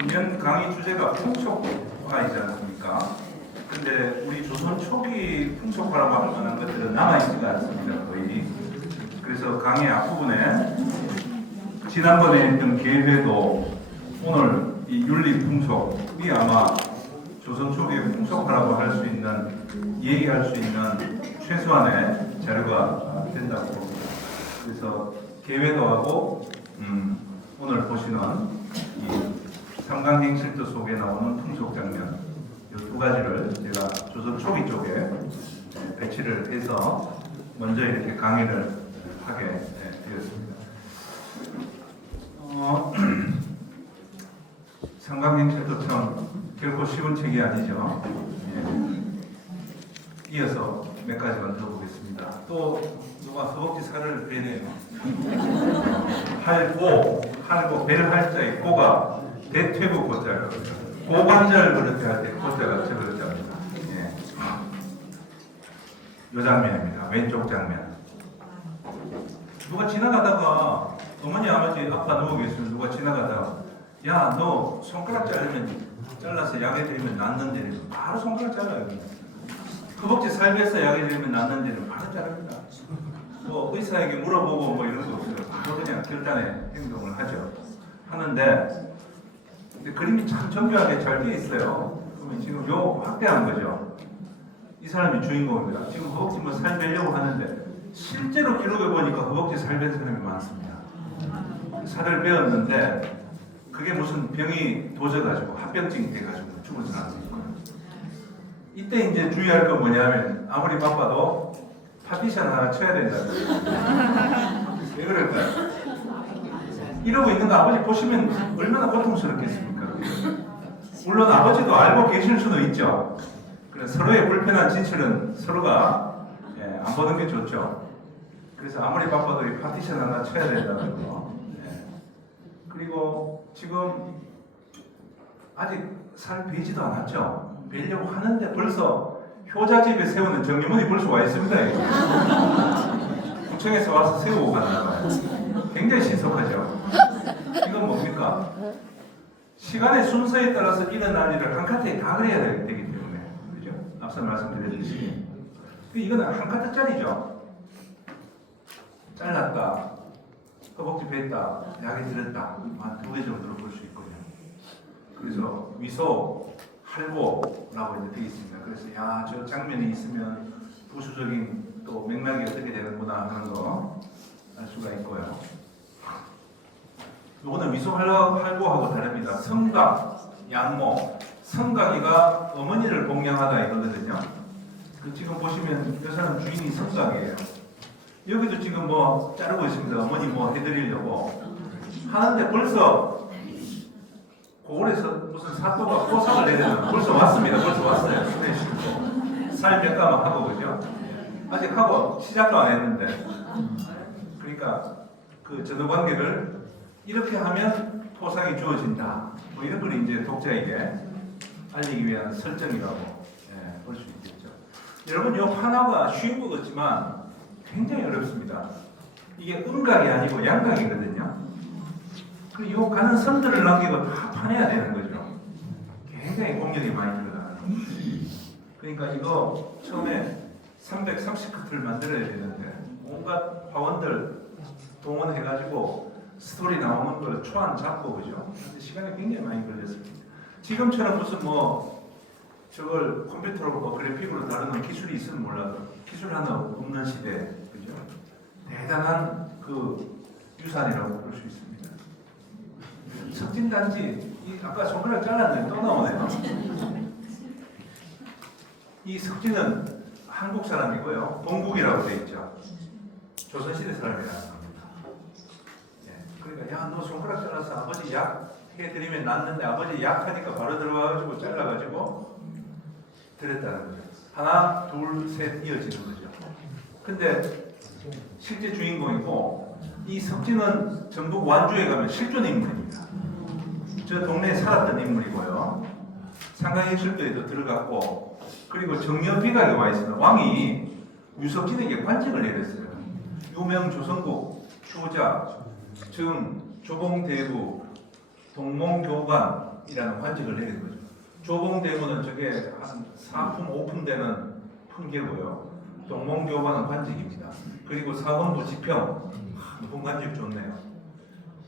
금년 강의 주제가 풍속화이지 않습니까? 근데 우리 조선 초기 풍속화라고 할 만한 것들은 남아있지가 않습니다, 거의. 그래서 강의 앞부분에 지난번에 했던 계회도 오늘 이 윤리풍속이 아마 조선 초기의 풍속화라고 할 수 있는, 얘기할 수 있는 최소한의 자료가 된다고 봅니다. 그래서 계회도 하고 오늘 보시는 이 삼강행실도 속에 나오는 풍속 장면 이 두 가지를 제가 조선 초기 쪽에 배치를 해서 먼저 이렇게 강의를 하게 되었습니다. 삼강행실도 참 결코 쉬운 책이 아니죠. 이어서 몇 가지만 들어보겠습니다. 또 누가 허벅지 살을 빼네요. 할고 배를 할자에 고가 대퇴부 고자예요. 고관절 그렇게 할 때 고자가 저그렇답니다. 이 장면입니다. 왼쪽 장면. 누가 지나가다가 어머니 아버지 아빠 누워 계시면 누가 지나가다가 야 너 손가락 잘라서 약에 들이면 낫는데 바로 손가락 잘라요. 허벅지 살 빼서 약에 들이면 낫는데 바로 자릅니다. 뭐 의사에게 물어보고 뭐 이런 거 없어요. 바로 그냥 결단의 행동을 하죠. 하는데 근데 그림이 참 정교하게 잘 되어 있어요. 그러면 지금 요 확대한 거죠. 이 사람이 주인공입니다. 지금 허벅지 뭐 살 빼려고 하는데 실제로 기록해 보니까 허벅지 살 뺀 사람이 많습니다. 살을 빼었는데 그게 무슨 병이 도져가지고 합병증이 돼가지고 죽은 사람이 있고요. 이때 이제 주의할 건 뭐냐면 아무리 바빠도 파티션 하나 쳐야 된다는 거예요. 왜 그럴까요? 이러고 있는 거 아버지 보시면 얼마나 고통스럽겠습니까? 물론 아버지도 알고 계실 수도 있죠. 그래서 서로의 불편한 진실은 서로가 안 보는 게 좋죠. 그래서 아무리 바빠도 이 파티션 하나 쳐야 된다는 거. 그리고 지금 아직 살 베지도 않았죠. 베려고 하는데 벌써 효자집에 세우는 정리문이 벌써 와 있습니다. 구청에서 와서 세우고 갔나 봐요. 굉장히 신속하죠. 이건 뭡니까? 시간의 순서에 따라서 일어날 일을 한 카트에 다 그려야 되기 때문에, 그죠? 앞서 말씀드렸듯이 이거는 한 카트짜리죠. 잘랐다, 허벅지 뺐다, 약이 들었다, 한 2개 정도로 볼 수 있거든요. 그래서 위소, 할보라고 이제 되어 있습니다. 그래서 야, 저 장면이 있으면 부수적인 또 맥락이 어떻게 되는구나 하는 거 알 수가 있고요. 요거는 위소 할보하고 다릅니다. 성각, 양모, 성각이가 어머니를 복양하다 이거거든요. 그 지금 보시면 이 사람 주인이 성각이에요. 여기도 지금 뭐 자르고 있습니다. 어머니 뭐 해드리려고 하는데 벌써 고을에서 무슨 사또가 포상을 내려는 벌써 왔습니다. 벌써 왔어요. 손에 싣고 살 몇 가마 하고 그죠? 아직 하고 시작도 안 했는데 그러니까 그 전후관계를 이렇게 하면 포상이 주어진다. 뭐 이런 걸 이제 독자에게 알리기 위한 설정이라고 볼 수 있겠죠. 여러분 요 판화가 쉬운 것 같지만 굉장히 어렵습니다. 이게 음각이 아니고 양각이거든요. 그리고 요 가는 선들을 남기고 다 파내야 되는 거죠. 굉장히 공력이 많이 들어가는 거죠. 그러니까 이거 처음에 330커트를 만들어야 되는데 온갖 화원들 동원해가지고 스토리 나오는 걸 초안 잡고 그죠? 시간이 굉장히 많이 걸렸습니다. 지금처럼 무슨 뭐 저걸 컴퓨터로 뭐 그래픽으로 다루는 기술이 있으면 몰라도 기술 하나 없는 시대, 그죠? 대단한 그 유산이라고 볼 수 있습니다. 석진단지, 아까 손가락 잘랐는데 또 나오네요. 이 석진은 한국 사람이고요. 동국이라고 되어 있죠. 조선시대 사람이라는 겁니다. 그러니까 야, 너 손가락 잘라서 아버지 약 해드리면 낫는데 아버지 약 하니까 바로 들어가가지고 잘라가지고 드렸다는 거죠. 하나, 둘, 셋 이어지는 거죠. 근데 실제 주인공이고 이 석진은 전북 완주에 가면 실존 인물입니다. 저 동네에 살았던 인물이고요. 상강행실도에도 들어갔고 그리고 정려비각에 와 있습니다. 왕이 유석진에게 관직을 내렸어요. 유명 조선국, 효자, 조봉대부, 동몽교관, 정난이라는 관직을 내린 거죠. 조봉대문은 저게 한 4품, 5품 되는 품계고요. 동몽교관은 관직입니다. 그리고 사원부 지평, 높은 관직 좋네요.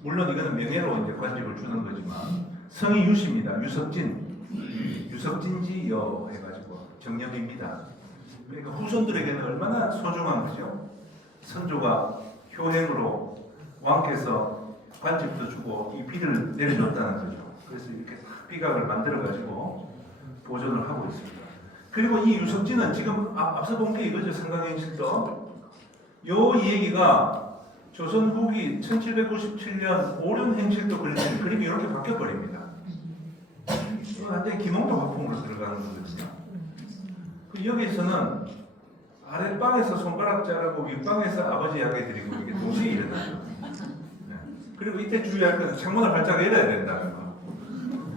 물론 이거는 명예로 이제 관직을 주는 거지만 성이 유씨입니다. 유석진지여 해가지고 정령입니다. 그러니까 후손들에게는 얼마나 소중한 거죠. 선조가 효행으로 왕께서 관직도 주고 이 비를 내려줬다는 거죠. 그래서 이렇게 딱 비각을 만들어가지고 보존을 하고 있습니다. 그리고 이 유석진은 지금 앞서 본 게 이거죠. 성강행실도. 요 얘기가 조선 후기 1797년 오륜행실도 그리는 그림이 이렇게 바뀌어버립니다. 완전히 김홍도 화풍으로 들어가는 거거든요. 여기서는 아랫방에서 손가락 자르고 윗방에서 아버지 이야기 드리고 이게 동시에 일어나죠. 네. 그리고 이때 주의할 것은 창문을 활짝 열어야 된다는 거.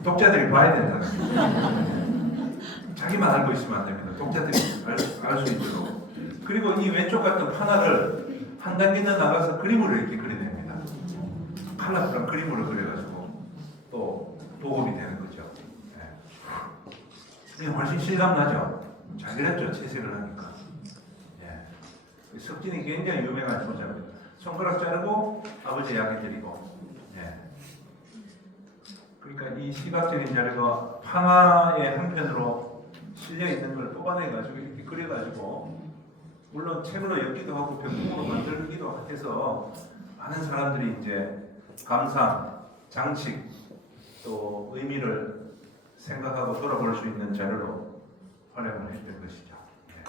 독자들이 봐야 된다는 거. 자기만 알고 있으면 안 됩니다. 독자들이 알 수 있도록. 그리고 이 왼쪽 같은 판화를 한 단계 더 나가서 그림으로 이렇게 그려냅니다. 컬러풀한 그림으로 그려가지고 또 보급이 되는 거죠. 네. 훨씬 실감나죠? 잘 그렸죠? 채색을 하니까. 예. 석진이 굉장히 유명한 조자입니다. 손가락 자르고 아버지 약이 드리고. 예. 그러니까 이 시각적인 자료가 판화의 한편으로 실려 있는 걸 뽑아내가지고 이렇게 그려가지고 물론 책으로 엮기도 하고 병풍으로 만들기도 해서 많은 사람들이 이제 감상, 장식 또 의미를 생각하고 돌아볼 수 있는 자료로 활용을 했던 것이죠. 네.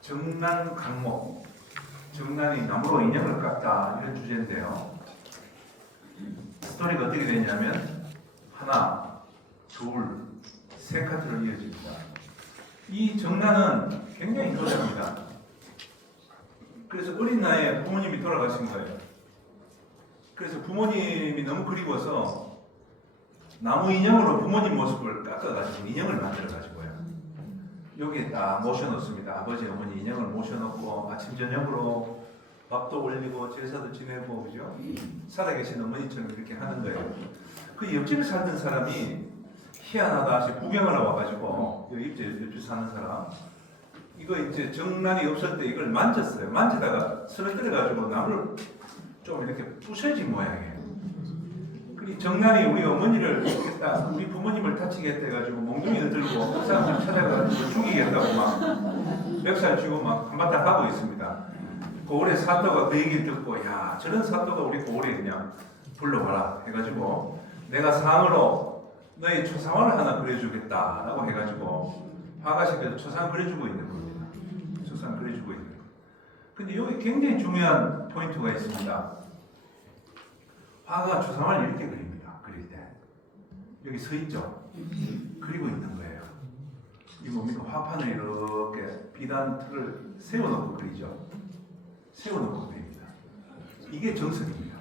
정난 강목, 정난이 나무로 인형을 깎다 이런 주제인데요. 스토리가 어떻게 되냐면 하나, 둘, 세 카트로 이어집니다. 이 정난은 굉장히 효자입니다. 그래서 어린 나이에 부모님이 돌아가신 거예요. 그래서 부모님이 너무 그리워서 나무 인형으로 부모님 모습을 깎아가지고 인형을 만들어가지고요. 여기에 딱 모셔놓습니다. 아버지, 어머니 인형을 모셔놓고 아침, 저녁으로 밥도 올리고 제사도 지내고 그죠? 살아계신 어머니처럼 이렇게 하는 거예요. 그 옆집에 살던 사람이 희한하다 하시 구경하러 와가지고 옆집 사는 사람 이거 이제 정난이 없을 때 이걸 만졌어요. 만지다가 쓰러뜨려가지고 나무를 좀 이렇게 부셔진 모양이에요. 그 정난이 우리 어머니를 딱 우리 부모님을 다치게 해가지고 몽둥이를 들고 그 사람들 찾아가지고 죽이겠다고 막 멱살 쥐고 막 한바탕 하고 있습니다. 고을의 사또가 그 얘기를 듣고 야 저런 사또가 우리 고을에 그냥 불러와라 해가지고 내가 상으로 너희 초상화를 하나 그려주겠다라고 해가지고 화가시켜서 초상 그려주고 있는 겁니다. 초상 그려주고 있는 거예요. 근데 여기 굉장히 중요한 포인트가 있습니다. 화가 초상화를 이렇게 그립니다. 그릴 때 여기 서 있죠. 그리고 있는 거예요. 이 뭡니까? 화판을 이렇게 비단 틀을 세워놓고 그리죠. 세워놓고 그립니다. 이게 정석입니다.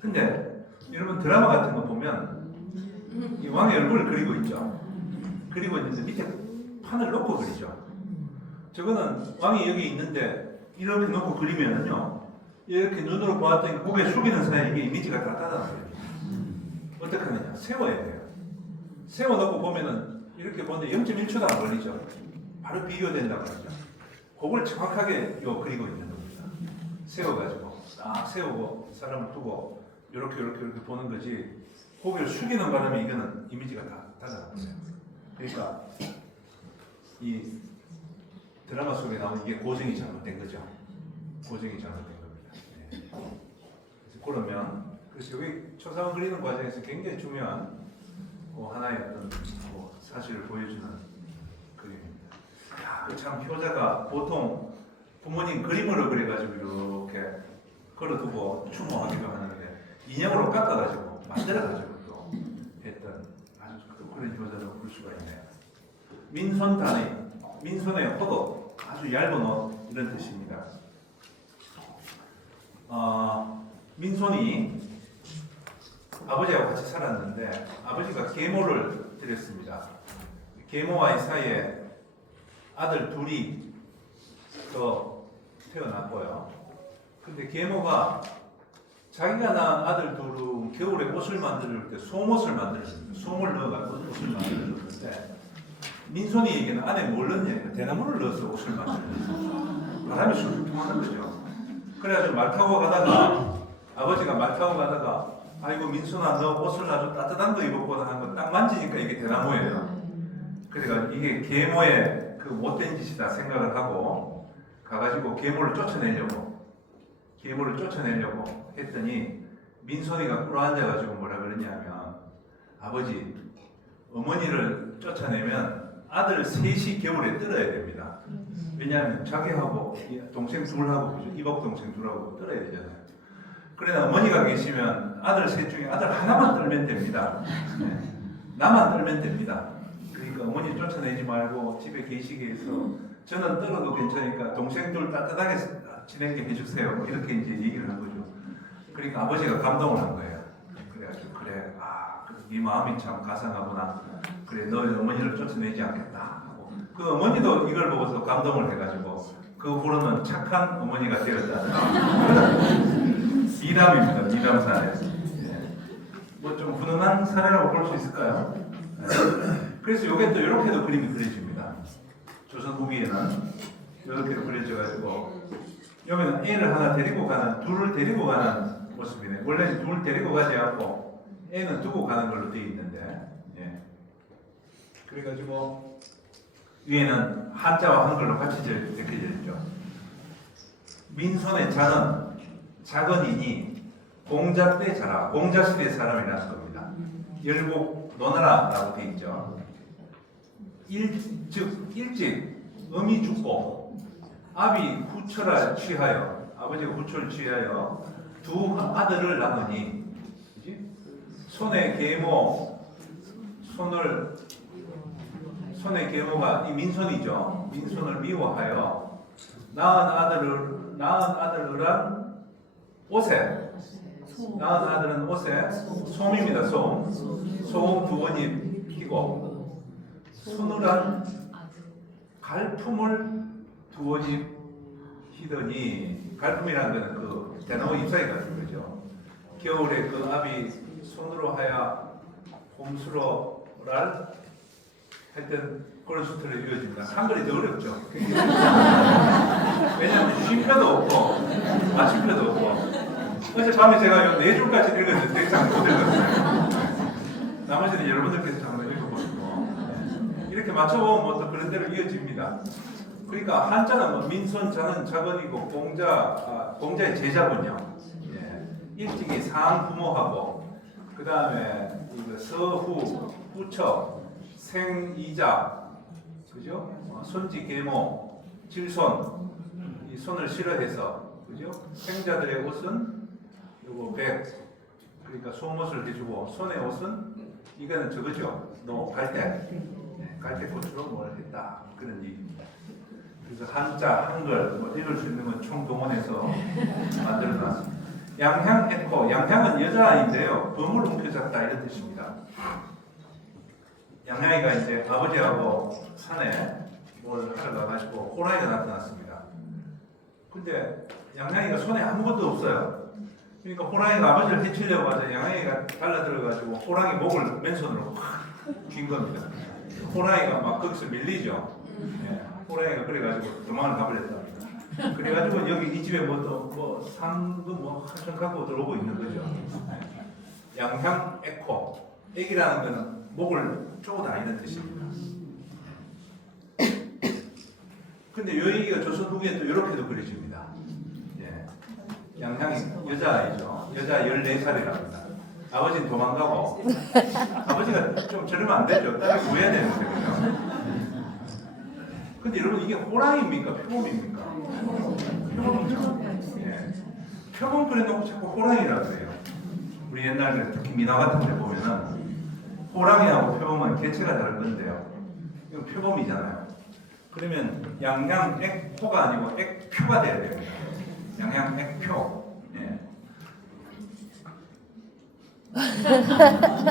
근데 여러분 드라마 같은 거 보면 이 왕의 얼굴을 그리고 있죠. 그리고 이제 밑에 판을 놓고 그리죠. 저거는 왕이 여기 있는데 이렇게 놓고 그리면은요. 이렇게 눈으로 보았더니 고개 숙이는 사이에 이게 이미지가 다 따라나요. 어떻게 하느냐? 세워야 돼요. 세워놓고 보면은 이렇게 보는데 0.1초도 안 걸리죠. 바로 비교된다고 하죠. 그걸 정확하게 그리고 있는 겁니다. 세워가지고 딱 세우고 사람을 두고 이렇게 보는 거지. 고개를 숙이는 바람에 이거는 이미지가 다 달라붙어요. 그러니까 이 드라마 속에 나오는 이게 고정이 잘못된 거죠. 고정이 잘못된 겁니다. 네. 그래서 그러면 그래서 여기 초상을 그리는 과정에서 굉장히 중요한 하나의 어떤 사실을 보여주는 그림입니다. 참 효자가 보통 부모님 그림으로 그려가지고 이렇게 걸어두고 추모하기도 하는데 인형으로 깎아가지고 만들어가지고 또 했던 아주 그런 효자로 볼 수가 있네요. 민손단의 민손의 호도 아주 얇은 옷 이런 뜻입니다. 민손이 아버지하고 같이 살았는데 아버지가 계모를 드렸습니다. 계모와의 사이에 아들 둘이 더 태어났고요. 근데 계모가 자기가 낳은 아들 둘은 겨울에 옷을 만들 때 솜옷을 만들었습니다. 솜을 넣어가지고 옷을 만들었는데 민손이 얘기는 안에 뭘 넣냐? 대나무를 넣어서 옷을 만들었어요. 바람이 쑥 통하는 거죠. 그래가지고 말 타고 가다가 아버지가 말 타고 가다가 아이고 민손아 너 옷을 아주 따뜻한 거 입었구나 하는 거 딱 만지니까 이게 대나무예요. 그러니까 이게 계모의 그 못된 짓이다 생각을 하고 가가지고 계모를 쫓아내려고 했더니 민손이가 꿇어앉아가지고 뭐라 그러냐면 아버지 어머니를 쫓아내면 아들 셋이 겨울에 떨어야 됩니다. 왜냐하면 자기하고 동생 둘하고 이복 동생 둘하고 떨어야 되잖아요. 그러나 어머니가 계시면 아들 셋 중에 아들 하나만 떨면 됩니다. 나만 떨면 됩니다. 그러니까 어머니 쫓아내지 말고 집에 계시게 해서 저는 떨어도 괜찮으니까 동생 둘 따뜻하게 지내게 해주세요. 이렇게 이제 얘기를 한 거죠. 그러니까 아버지가 감동을 한 거예요. 그래가지고 그래, 네 마음이 참 가상하구나. 그래, 너 어머니를 쫓아내지 않겠다 하고 그 어머니도 이걸 보고서 감동을 해가지고 그 후로는 착한 어머니가 되었다는 미담입니다. 미담 사례. 뭐 좀 훈훈한 사례라고 볼 수 있을까요? 그래서 이게 또 이렇게도 그림이 그려집니다. 조선 후기에는 이렇게도 그려져가지고 여기는 애를 하나 데리고 가는, 둘을 데리고 가는 모습이네. 원래 둘 데리고 가지 않고 애는 두고 가는 걸로 되어 있는데, 그래가지고 위에는 한자와 한글로 같이 적혀져 있죠. 민손의 작은이니 공자때 자라, 공자시대 사람이라는 겁니다. 열국 노나라라고 되어 있죠. 일찍 음이 죽고 아비 후처라 취하여, 아버지가 후처를 취하여 두 아들을 낳으니 손의 계모가 이 민손이죠. 민손을 미워하여 낳은 아들은 옷에 솜입니다. 솜 두 번이 피고 서늘한 갈품을 두어지 히더니, 갈품이라는 것은 그 대나무 잎사귀 같은 거죠. 겨울에 그 아비 손으로 하여 봄수로랄 하여튼 그런 수트를 이어집니다. 한글이 더 어렵죠. 왜냐하면 쉼표도 없고 맞춤표도 없고. 어젯밤에 제가 4줄까지 읽었는데 되게 잘 못 읽었어요. 나머지는 여러분들께서 한번 읽어보시고 이렇게 맞춰보면 뭐 또 그런 대로 이어집니다. 그러니까 한자는 뭐 민손, 자는 작은이고 공자의 제자군요. 일찍이 상 부모하고 그 다음에 서후, 후처, 생이자, 그죠? 손지 계모, 질손, 이 손을 싫어해서, 그죠? 생자들의 옷은 요거 백, 그러니까 속옷을 해주고 손의 옷은 이거는 저거죠. 갈대꽃으로 뭘 했다, 그런 얘기입니다. 그래서 한자, 한글 뭐 읽을 수 있는 건 총동원해서 만들어놨습니다. 양향 에코, 양향은 여자아이인데요. 범을 움켜잡다 이런 뜻입니다. 양향이가 이제 아버지하고 산에 뭘 하러 가가지고 호랑이가 나타났습니다. 근데 양향이가 손에 아무것도 없어요. 그러니까 호랑이가 아버지를 해치려고 하자 양향이가 달라들어가지고 호랑이 목을 맨손으로 확 쥔 겁니다. 호랑이가 막 거기서 밀리죠. 호랑이가 그래가지고 도망을 가버렸답니다. 그래가지고 여기 이 집에 뭐 상도 뭐 한참 갖고 들어오고 있는 거죠. 양향 에코, 애기라는 거는 목을 쪼다 이런 뜻입니다. 근데 요 얘기가 조선 후기에 또 이렇게도 그려집니다. 양향이 여자아이죠. 여자 14살이랍니다. 아버지는 도망가고 아버지가 좀 저러면 안 되죠. 딸을 구해야 되는데 그죠? 근데 여러분 이게 호랑이입니까? 표범입니까? 표범이죠. 표범 그려놓고 자꾸 호랑이라고 해요. 우리 옛날에 특히 민화 같은 데 보면은 호랑이하고 표범은 개체가 다른 건데요. 이건 표범이잖아요. 그러면 양양 액포가 아니고 액표가 돼야 됩니다. 양양 액표.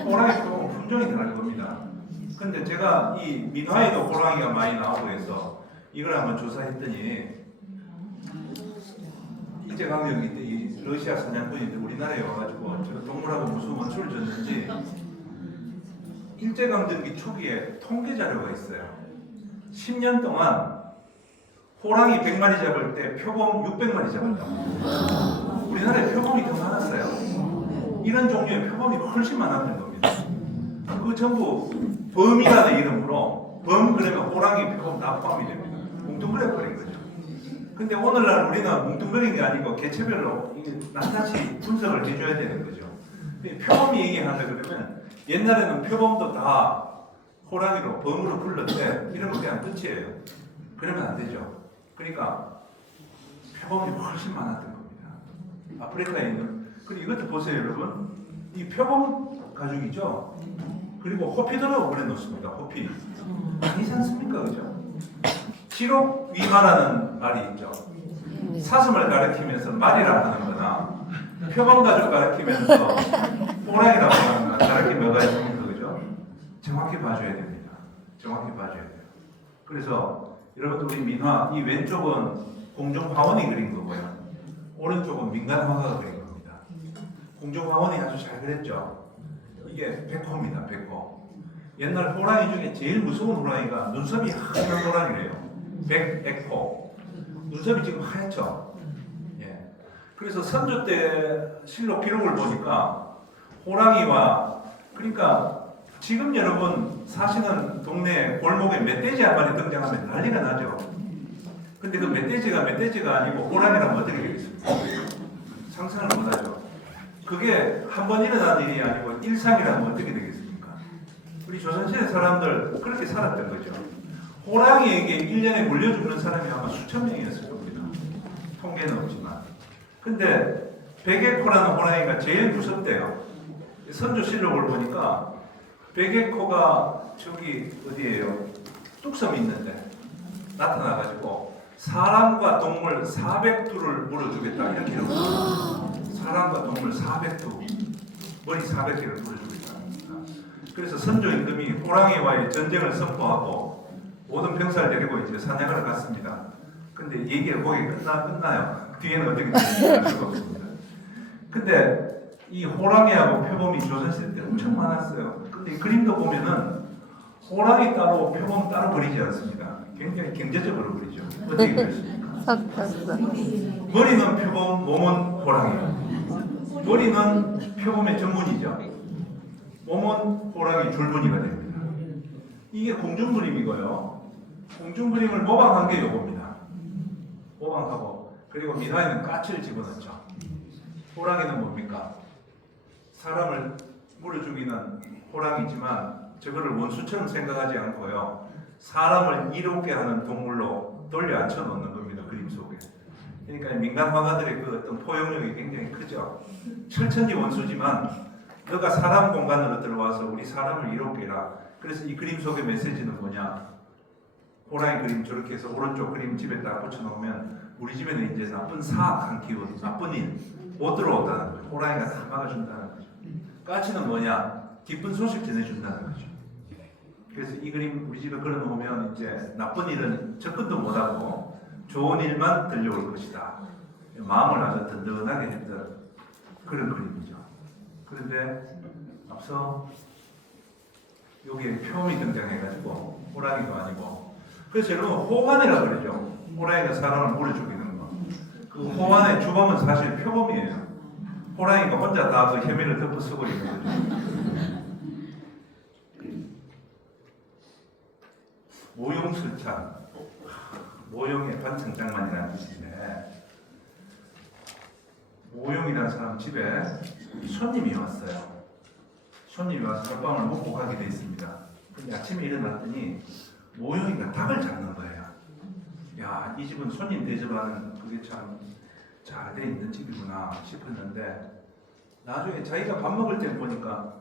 호랑이 표범은 품종이 다른 겁니다. 근데 제가 이 민화에도 호랑이가 많이 나오고 해서 이걸 한번 조사했더니 일제강점기 때 이 러시아 사냥꾼인데 우리나라에 와가지고 저 동물하고 무슨 원수를 줬는지 일제강점기 초기에 통계 자료가 있어요. 10년 동안 호랑이 100마리 잡을 때 표범 600마리 잡았다고. 우리나라에 표범이 더 많았어요. 이런 종류의 표범이 훨씬 많았던 겁니다. 그 전부 범이라는 이름으로 범 그러면 호랑이 표범 다 포함이 됩니다. 뭉뚱그려 버린 거죠. 근데 오늘날 우리는 뭉뚱그린 게 아니고 개체별로 이게 낱낱이 분석을 해줘야 되는 거죠. 표범이 얘기한다 그러면 옛날에는 표범도 다 호랑이로 범으로 불렀대. 이러면 그냥 끝이에요. 그러면 안 되죠. 그러니까 표범이 훨씬 많았던 겁니다. 아프리카에 있는. 그리고 이것도 보세요 여러분. 이 표범 가죽이죠. 그리고 호피도라고 그려놓습니다. 호피. 아니지 않습니까? 그죠? 기록위마라는 말이 있죠. 사슴을 가리키면서 말이라 하는 거나 표범 가죽 가리키면서 호랑이라고 하는 거나 다르게 뭐가 있습니까? 그죠? 정확히 봐줘야 됩니다. 정확히 봐줘야 돼요. 그래서 여러분들 우리 민화 이 왼쪽은 공중화원이 그린 거고요. 오른쪽은 민간화가가 그린 겁니다. 공중화원이 아주 잘 그렸죠. 이게 백호입니다. 백호. 옛날 호랑이 중에 제일 무서운 호랑이가 눈썹이 하얀 호랑이래요. 백호. 눈썹이 지금 하얗죠. 예. 그래서 선조 때 실록 기록을 보니까 호랑이와 그러니까 지금 여러분 사시는 동네 골목에 멧돼지 한 마리 등장하면 난리가 나죠. 근데 그 멧돼지가 아니고 호랑이라면 어떻게 되겠습니까? 상상을 못하죠. 그게 한 번 일어난 일이 아니고 일상이라면 어떻게 되겠습니까? 우리 조선시대 사람들 그렇게 살았던 거죠. 호랑이에게 1년에 물려 죽는 사람이 아마 수천 명이었을 겁니다. 통계는 없지만. 근데 백예코라는 호랑이가 제일 무섭대요. 선조실록을 보니까 백예코가 저기 어디에요? 뚝섬이 있는데 나타나가지고 사람과 동물 400두를 물어주겠다 이렇게 기록을 합니다. 사람과 동물 400두 머리 400개를 물어주겠다. 그래서 선조 임금이 호랑이와의 전쟁을 선포하고 모든 병사를 데리고 이제 사냥을 갔습니다. 근데 얘기가 거기 끝나요. 뒤에는 어떻게 되는지 알 수가 없습니다. 근데 이 호랑이하고 표범이 조선시대 때 엄청 많았어요. 근데 이 그림도 보면은 호랑이 따로 표범 따로 그리지 않습니다. 굉장히 경제적으로 그리죠. 어떻게 그렸습니까? 머리는 표범, 몸은 호랑이. 머리는 표범의 전문이죠. 몸은 호랑이 줄무늬가 됩니다. 이게 공중 그림이고요. 공중 그림을 모방한 게 요겁니다. 모방하고 그리고 민화에는 까치를 집어넣죠. 호랑이는 뭡니까? 사람을 물어 죽이는 호랑이지만 저거를 원수처럼 생각하지 않고요. 사람을 이롭게 하는 동물로 돌려 앉혀 놓는 겁니다. 그림 속에. 그러니까 민간 화가들의 그 어떤 포용력이 굉장히 크죠. 철천지 원수지만 너가 사람 공간으로 들어와서 우리 사람을 이롭게 해라. 그래서 이 그림 속의 메시지는 뭐냐? 호랑이 그림 저렇게 해서 오른쪽 그림 집에 딱 붙여놓으면 우리 집에는 이제 나쁜 사악한 기운, 나쁜 일 못 들어온다는 거죠. 호랑이가 다 막아준다는 거죠. 까치는 뭐냐? 기쁜 소식 전해준다는 거죠. 그래서 이 그림 우리 집에 걸어놓으면 이제 나쁜 일은 접근도 못하고 좋은 일만 들려올 것이다. 마음을 아주 든든하게 했던 그런 그림이죠. 그런데 앞서 여기에 표범이 등장해가지고 호랑이도 아니고 그래서 여러분 호환이라고 그러죠. 호랑이가 사람을 물어 죽이는 거. 그 호환의 주범은 사실 표범이에요. 호랑이가 혼자 다 그 혐의를 덮어 쓰고 있는 거죠. 모용술찬, 모용의 반창장만이라는 뜻인데 모용이라는 사람 집에 손님이 왔어요. 손님이 와서 쌀밥을 먹고 가게 돼 있습니다. 근데 아침에 일어났더니 모용이가 닭을 잡는 거예요. 야, 이 집은 손님 대접하는 그게 참 잘 돼 있는 집이구나 싶었는데 나중에 자기가 밥 먹을 때 보니까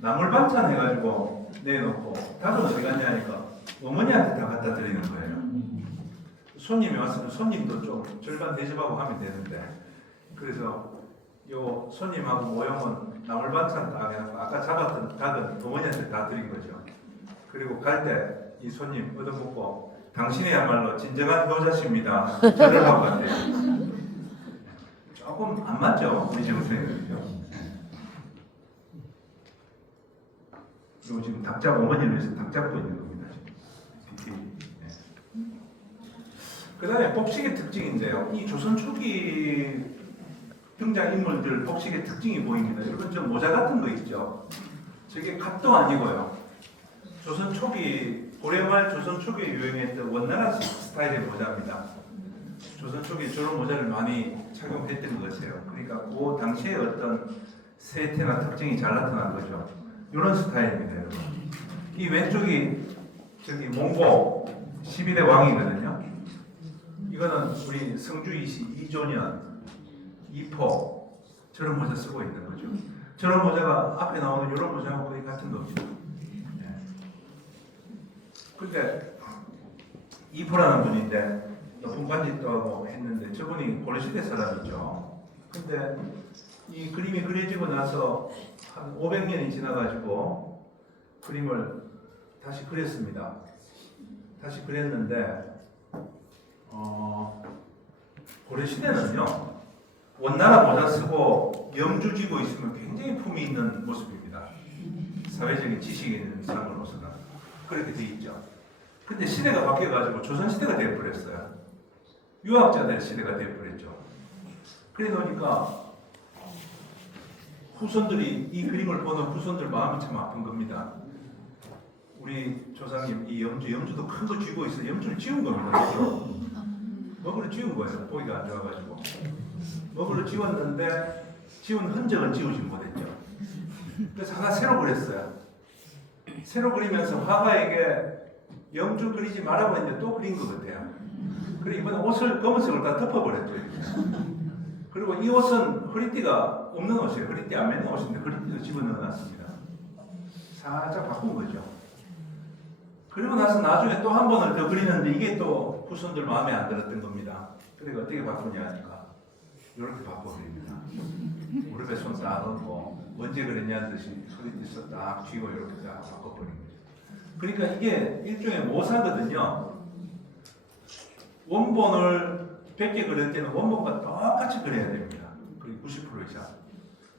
나물 반찬 해가지고 내놓고 닭은 어디 갔냐 하니까 어머니한테 다 갖다 드리는 거예요. 손님이 왔으면 손님도 좀 절반 대접하고 하면 되는데 그래서 요 손님하고 모형은 나물 반찬 딱 해놓고 아까 잡았던 닭은 어머니한테 다 드린 거죠. 그리고 갈 때 이 손님 얻어먹고 당신이야말로 진정한 효자십니다. 절을 하고 갔대요. 조금 안 맞죠? 우리 정서에는. 그죠? 그리고 지금 닭잡 어머니를 위해서 닭 잡고 있는 겁니다. 그 다음에 복식의 특징인데요. 이 조선 초기 등장인물들 복식의 특징이 보입니다. 여러분 저 모자 같은 거 있죠? 저게 갓도 아니고요. 조선 초기, 고려말 조선 초기에 유행했던 원나라 스타일의 모자입니다. 조선 초기에 저런 모자를 많이 착용했던 것 같아요. 그러니까 그 당시에 어떤 세태나 특징이 잘 나타난 거죠. 이런 스타일입니다, 여러분. 이 왼쪽이 저기 몽고 12대 왕이거든요. 이거는 우리 성주 이시 이조년, 이포 저런 모자 쓰고 있는 거죠. 저런 모자가 앞에 나오는 이런 모자하고 거의 같은 겁니다. 근데 이포라는 분인데 높은 반지도 하고 했는데 저분이 고려시대 사람이죠. 근데 이 그림이 그려지고 나서 한 500년이 지나가지고 그림을 다시 그렸습니다. 다시 그렸는데 고려시대는요 원나라 모자 쓰고 염주 쥐고 있으면 굉장히 품이 있는 모습입니다. 사회적인 지식이 있는 사람으로서는 그렇게 돼 있죠. 근데 시대가 바뀌어가지고 조선시대가 되어버렸어요. 유학자들 시대가 되어버렸죠. 그래 놓으니까 후손들이 이 그림을 보는 후손들 마음이 참 아픈 겁니다. 우리 조상님 이 염주도 큰 거 쥐고 있어요. 염주를 지운 겁니다. 먹으로 지운 거예요. 보기가 안 좋아가지고 먹으로 지웠는데 지운 흔적은 지우지 못했죠. 그래서 하나 새로 그렸어요. 새로 그리면서 화가에게 염주 그리지 말라고 했는데 또 그린 것 같아요. 그리고 이번에 옷을 검은색으로 다 덮어버렸죠. 그리고 이 옷은 허리띠가 없는 옷이에요. 허리띠 안 매는 옷인데 허리띠도 집어넣어놨습니다. 살짝 바꾼 거죠. 그리고 나서 나중에 또 한 번을 더 그리는데 이게 또 후손들 마음에 안 들었던 겁니다. 그러니까 어떻게 바꾸냐 하니까 이렇게 바꿔버립니다. 무릎에 손 딱 얹고 언제 그랬냐는 듯이 허리띠 딱 쥐고 이렇게 딱 바꿔버린 거죠. 그러니까 이게 일종의 모사거든요. 원본을 100개 그릴 때는 원본과 똑같이 그려야 됩니다. 거의 90% 이상.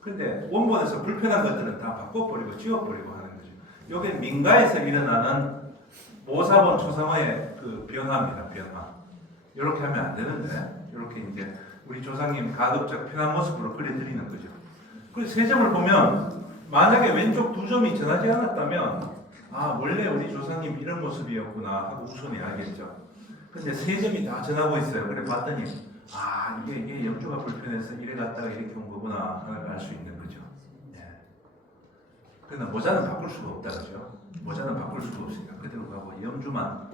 근데 원본에서 불편한 것들은 다 바꿔버리고 지워버리고 하는 거죠. 이게 민가에서 일어나는 모사본 초상화의 그 변화입니다. 변화. 이렇게 하면 안 되는데 이렇게 이제 우리 조상님 가급적 편한 모습으로 그려드리는 거죠. 그리고 세 점을 보면 만약에 왼쪽 두 점이 전하지 않았다면 아 원래 우리 조상님 이런 모습이었구나 하고 우선이 알겠죠. 근데 세 점이 다 전하고 있어요. 그래 봤더니 아 이게 염주가 불편해서 이래 갔다가 이렇게 온 거구나 하는 걸 알 수 있는 거죠. 예. 그러나 모자는 바꿀 수가 없다 그죠. 모자는 바꿀 수가 없으니까 그대로 가고 염주만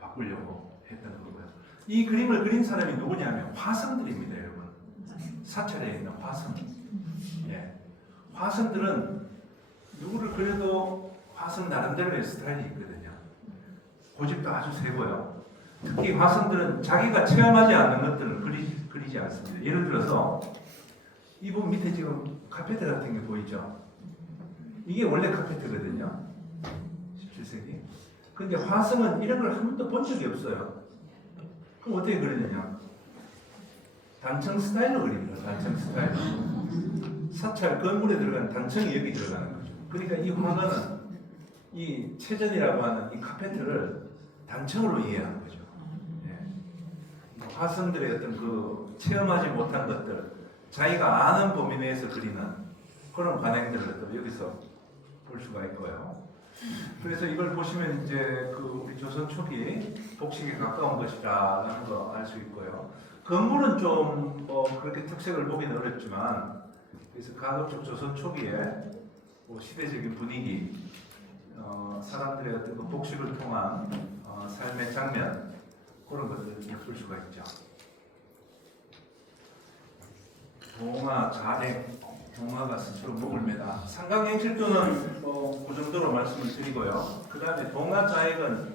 바꾸려고 했던 거고요. 이 그림을 그린 사람이 누구냐면 화성들입니다, 여러분. 사찰에 있는 화성. 예. 화성들은 누구를 그려도 화성 나름대로의 스타일이 있거든요. 고집도 아주 세고요. 특히 화성들은 자기가 체험하지 않는 것들을 그리지 않습니다. 예를 들어서 이분 밑에 지금 카페트 같은 게 보이죠? 이게 원래 카페트거든요. 17세기. 근데 화성은 이런 걸 한 번도 본 적이 없어요. 그럼 어떻게 그리느냐? 단청 스타일로 그립니다. 단청 스타일로. 사찰 건물에 들어가는 단청이 여기 들어가는 거죠. 그러니까 이 화가는 이 체전이라고 하는 이 카페트를 단청으로 이해하는 거죠. 예. 화성들의 어떤 그 체험하지 못한 것들, 자기가 아는 범위 내에서 그리는 그런 관행들을 또 여기서 볼 수가 있고요. 그래서 이걸 보시면 이제 그 우리 조선 초기 복식에 가까운 것이다라는 거 알 수 있고요. 건물은 좀 뭐 그렇게 특색을 보기는 어렵지만 그래서 가급적 조선 초기에 뭐 시대적인 분위기, 사람들의 어떤 그 복식을 통한 삶의 장면 그런 것들을 볼 수가 있죠. 동화 자백, 동화가 스스로 목을 매다. 상강행실도는 뭐 그 정도로 말씀을 드리고요. 그 다음에 동화 자액은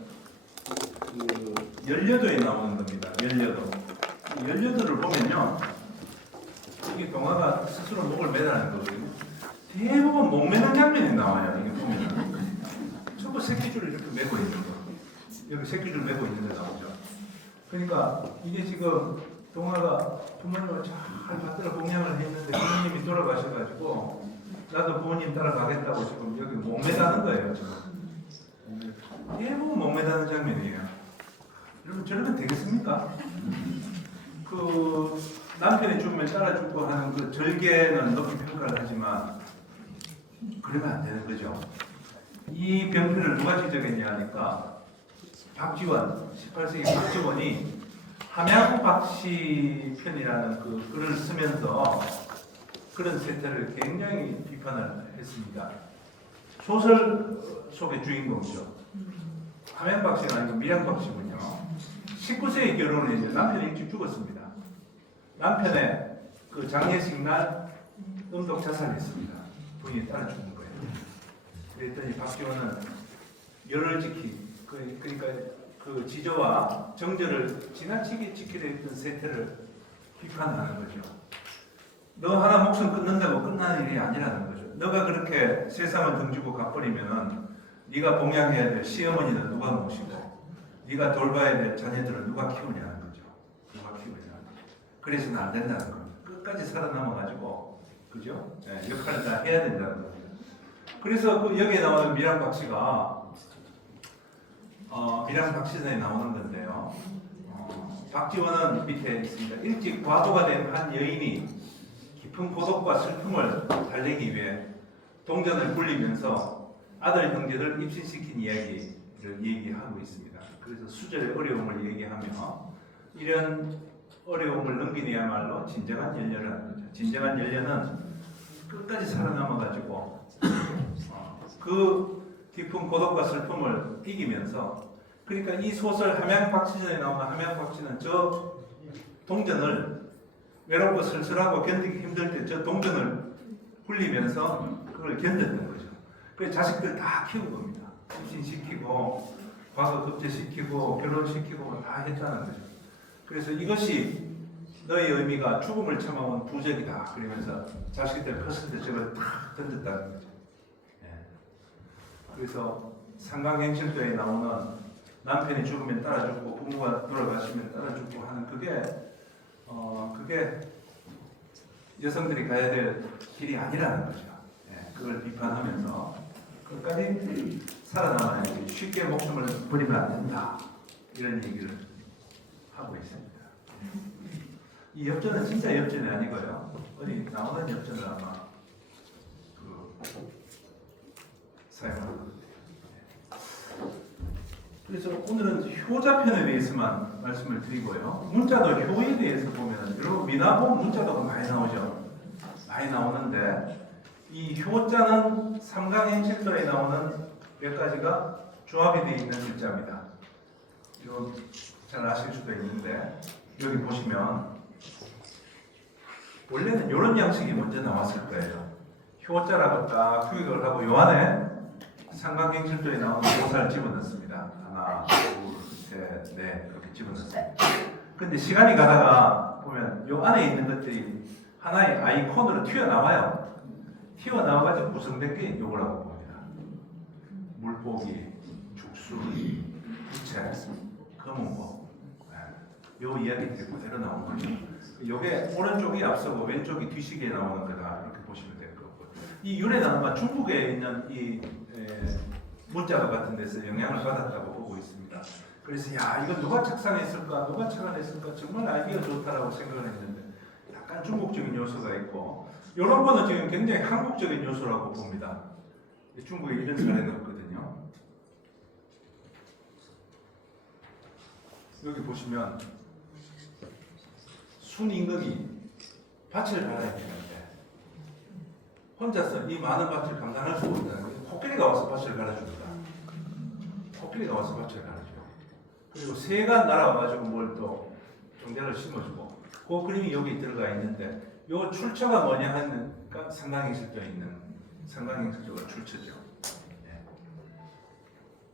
그 연려도에 나오는 겁니다. 연려도. 연려도를 보면요, 이게 동화가 스스로 목을 매다는 거거든요. 대부분 목 매는 장면이 나와요. 이게 보면 전부 새끼줄을 이렇게 매고 있는 거. 여기 새끼줄 매고 있는 게 나오죠. 그러니까 이게 지금 동화가 부모님을 잘 받들어 공양을 했는데 부모님이 돌아가셔가지고 나도 부모님 따라가겠다고 지금 여기 목매다는 거예요. 지금 대부분 목매다는 장면이에요. 여러분 저러면 되겠습니까? 그 남편이 죽으면 따라 죽고 하는 그 절개는 높이 평가를 하지만 그러면 안 되는 거죠. 이 병편을 누가 지적했냐 하니까 박지원, 18세기 박지원이 함양박씨 편이라는 그 글을 쓰면서 그런 세태를 굉장히 비판을 했습니다. 소설 속의 주인공이죠. 함양박씨가 아니고 밀양박씨군요. 19세에 결혼을 했는데 남편이 일찍 죽었습니다. 남편의 그 장례식 날 음독 자살했습니다. 부인이 따라 죽은 거예요. 그랬더니 박지원은 열을 그러니까 그 지저와 정절을 지나치게 지키려 했던 세태를 비판하는 거죠. 너 하나 목숨 끊는다고 끝나는 일이 아니라는 거죠. 너가 그렇게 세상을 등지고 가버리면은 네가 봉양해야 될 시어머니는 누가 모시고 네가 돌봐야 될 자녀들은 누가 키우냐는 거죠. 누가 키우냐는 거죠. 그래서는 안 된다는 겁니다. 끝까지 살아남아가지고 그죠? 네, 역할을 다 해야 된다는 겁니다. 그래서 그 여기에 나오는 밀양박씨가 밀양박씨전에 나오는 건데요. 박지원은 밑에 있습니다. 일찍 과도가 된 한 여인이 깊은 고독과 슬픔을 달래기 위해 동전을 굴리면서 아들 형제를 입신시킨 이야기를 얘기하고 있습니다. 그래서 수절의 어려움을 얘기하며 이런 어려움을 넘기내야말로 진정한 연려를 하는 거죠. 진정한 연려는 끝까지 살아남아가지고 그 깊은 고독과 슬픔을 이기면서 그러니까 이 소설 함양박씨전에 나오는 함양박씨는 저 동전을 외롭고 쓸쓸하고 견디기 힘들 때 저 동전을 굴리면서 그걸 견뎠던 거죠. 그래서 자식들 다 키운 겁니다. 임신시키고 과거 급제시키고 결혼시키고 다 했다는 거죠. 그래서 이것이 너의 의미가 죽음을 참아온 부적이다. 그러면서 자식들 컸을 때 저걸 탁 던졌다는 거죠. 그래서 상강행실도에 나오는 남편이 죽으면 따라 죽고 부모가 돌아가시면 따라 죽고 하는 그게 여성들이 가야 될 길이 아니라는 거죠. 그걸 비판하면서 끝까지 살아남아야지 쉽게 목숨을 버리면 안 된다. 이런 얘기를 하고 있습니다. 이 엽전은 진짜 엽전이 아니고요. 어디 나오는 엽전을 아마 사용하고. 그래서 오늘은 효자편에 대해서만 말씀을 드리고요. 문자도 효에 대해서 보면 여러분 미나본 문자도 많이 나오죠. 많이 나오는데 이 효자는 삼강행실도에 나오는 몇 가지가 조합이 되어 있는 글자입니다. 이거 잘 아실 수도 있는데 여기 보시면 원래는 이런 양식이 먼저 나왔을 거예요. 효자라고 딱 규격을 하고 요 안에 삼강행실도에 나오는 교사를 집어넣습니다. 하나, 둘, 셋, 넷 이렇게 집어넣습니다. 근데 시간이 가다가 보면 요 안에 있는 것들이 하나의 아이콘으로 튀어나와요. 튀어나와가지고 구성된 게 요거라고 봅니다. 물고기, 죽수, 부채, 검은고 요 이야기들이 그대로 나온 거죠. 요게 오른쪽이 앞서고 왼쪽이 뒤시기에 나오는 거다 이렇게 보시면 될 거고 이 유래는 중국에 있는 이 문자가 같은 데서 영향을 받았다고 보고 있습니다. 그래서 야 이거 누가 착상했을까 누가 착안했을까 정말 아이디어 좋다라고 생각을 했는데 약간 중국적인 요소가 있고 이런 거는 지금 굉장히 한국적인 요소라고 봅니다. 중국에 이런 사례가 없거든요. 여기 보시면 순임금이 밭을 갈아야 되는데 혼자서 이 많은 밭을 감당할 수 없다는 거예요. 코끼리가 와서 밭을 갈아줍니다. 코끼리가 와서 밭을 갈아줘요. 그리고 새가 날아와가지고 뭘 또 종자를 심어주고 그 그림이 여기 들어가 있는데 요 출처가 뭐냐 하니까 상강행실도에 있는 상강행실도가 출처죠.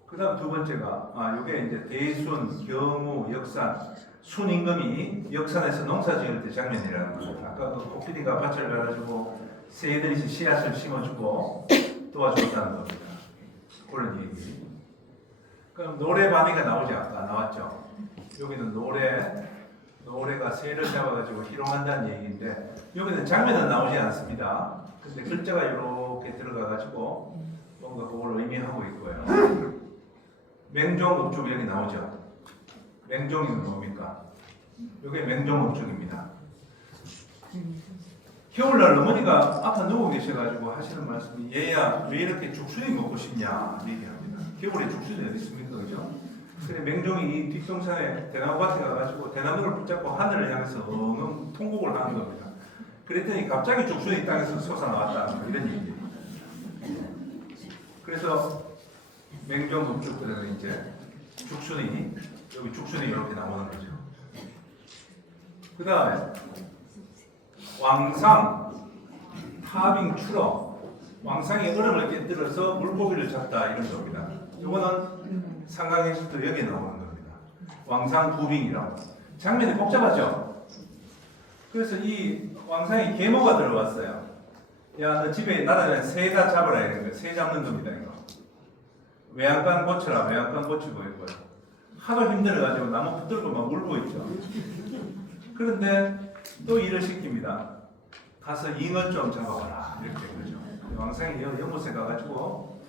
그 다음 두 번째가 요게 이제 대순, 경우, 역산 순임금이 역산에서 농사 지을 때 장면이라는 거죠. 아까 그 코끼리가 밭을 갈아주고 새들이 씨앗을 심어주고 도와줬다는 겁니다. 그런 얘기. 그럼 노래바니가 나오지 아까 나왔죠. 여기는 노래 노래가 새를 잡아가지고 희롱한다는 얘기인데 여기는 장면은 나오지 않습니다. 근데 글자가 이렇게 들어가가지고 뭔가 그걸 의미하고 있고요. 맹종읍죽 여기 나오죠. 맹종이 뭡니까? 이게 맹종읍죽입니다. 겨울날 어머니가 앞에 누워 계셔가지고 하시는 말씀이 얘야 왜 이렇게 죽순이 먹고 싶냐 얘기합니다. 겨울에 죽순이 어디 있습니까, 그죠? 그래 맹종이 이 뒷동산에 대나무 밭에 가가지고 대나무를 붙잡고 하늘을 향해서 엉엉 통곡을 하는 겁니다. 그랬더니 갑자기 죽순이 땅에서 솟아나왔다 이런 얘기예요. 그래서 맹종읍죽 그러면 이제 죽순이 여기 죽순이 이렇게 나오는 거죠. 그 다음에 왕상 타빙 추러 왕상이 얼음을 깨뜨려서 물고기를 잡다 이런 겁니다. 이거는 삼강행시도 여기에 나오는 겁니다. 왕상 부빙이라고. 장면이 복잡하죠. 그래서 이 왕상이 계모가 들어왔어요. 야 너 집에 나라면 새다 잡아라 이런 거예요. 새 잡는 겁니다 이거. 외양간 고쳐라 외양간 고치고 있고요. 하도 힘들어가지고 나무 붙들고 막 울고 있죠. 그런데 또 일을 시킵니다. 가서 잉어 좀 잡아봐라 이렇게 그러죠. 왕상이 연못에 가가지고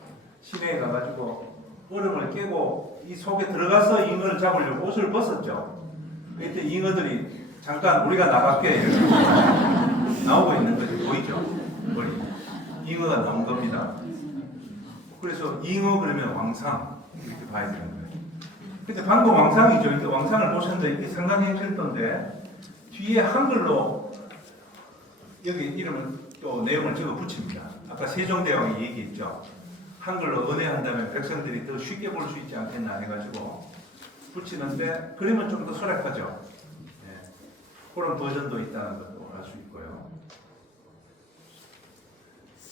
시내에 가가지고 얼음을 깨고 이 속에 들어가서 잉어를 잡으려고 옷을 벗었죠. 이때 잉어들이 잠깐 우리가 나갈게 이렇게 나오고 있는 거지 보이죠? 머리 잉어가 나온 겁니다. 그래서 잉어 그러면 왕상 이렇게 봐야 되는 거예요. 근데 방금 왕상이죠. 이렇게 왕상을 보셨는데 이게 상당히 힘들던데 뒤에 한글로 여기 이름을 또 내용을 적어 붙입니다. 아까 세종대왕이 얘기했죠. 한글로 은혜한다면 백성들이 더 쉽게 볼 수 있지 않겠나 해가지고 붙이는데 그림은 좀 더 소략하죠. 네. 그런 버전도 있다는 것도 알 수 있고요.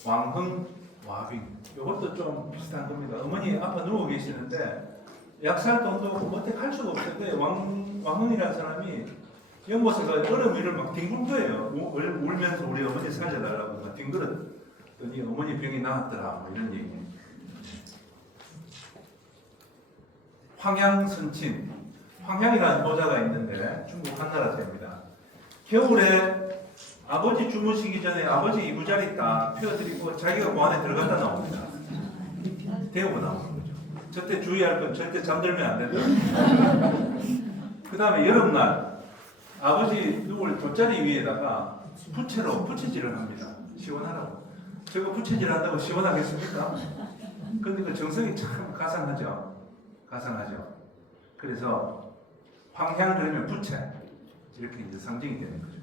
왕흥, 와빙 이것도 좀 비슷한 겁니다. 어머니 앞에 누워 계시는데 약살 돈도 없고 어떻게 할 수가 없는데 왕흥이라는 사람이 연못에 가 얼음 위를 막 뒹굴 거예요. 울면서 우리 어머니 살려달라고 막 뒹굴었더니 어머니 병이 나았더라 뭐 이런 얘기. 황향선친 황향이라는 모자가 있는데 중국 한나라제입니다. 겨울에 아버지 주무시기 전에 아버지 이부자리 딱 펴드리고 자기가 그 안에 들어갔다 나옵니다. 데우고 나오는 거죠. 절대 주의할 건 절대 잠들면 안 된다. 그 다음에 여름날 아버지 누굴 돗자리 위에다가 부채로 부채질을 합니다. 시원하라고. 저거 부채질 한다고 시원하겠습니까? 근데 그 정성이 참 가상하죠. 가상하죠. 그래서 황향 그러면 부채 이렇게 이제 상징이 되는 거죠.